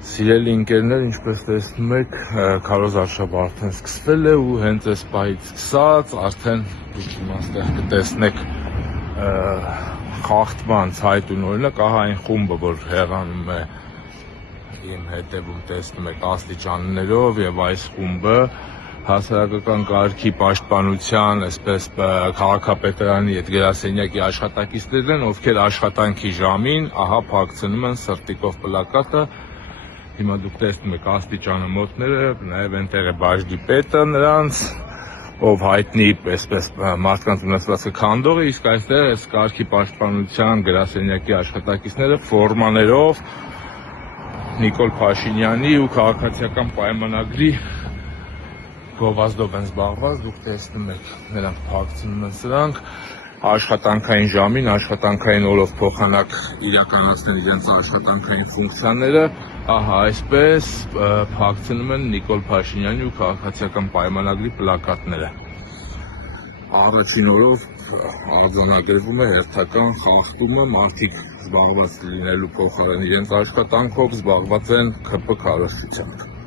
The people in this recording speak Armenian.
Սիրելի ընկերներ, ինչպես տեսնում եք, քարոզ արշավը արդեն սկսվել է ու հենց այս պահից սկսած արդեն դուք այստեղ կտեսնեք խախտման ցայտուն օրինակ, ահա այն խումբը, որ հեռանում է իմ հետևում տեսնում եք աստիճաններով եւ այս խումբը հասարակական կարգի պաշտպանության, այսպես քաղաքապետարանի այդ գրասենյակի աշխատակիցներն են, ովքեր աշխատանքի ժամին ահա փակցնում են սրտիկով պլակատը. Հիմա դուք տեսնում եք աստիճանը մոտները, նաև այնտեղ է բաժնի պետը նրանց, ով հայտնի այսպես մարդկանց ունեցվածքը քանդող է, իսկ այստեղ այս կարգի պաշտպանության գրասենյակի աշխատակիցները ֆորմաներով Նիկոլ Փաշինյանի ու քաղաքացիական պայմանագրի գովազդով են զբաղված, դուք տեսնում եք, նրանք փակցնում են սրանք, աշխատանքային ժամին, աշխատանքային օրով փոխանակ իրականացնել իրենց աշխատանքային ֆունկցիաները, ահա այսպես փակցնում են Նիկոլ Փաշինյանի ու քաղաքացիական պայմանագրի պլակատները։ Առաջին օրով արձանագրվում է հերթական խախտումը, մարդիկ զբաղված լինելու փոխարեն իրենց աշխատանքով զբաղված են ՔՊ քարոզչությամբ։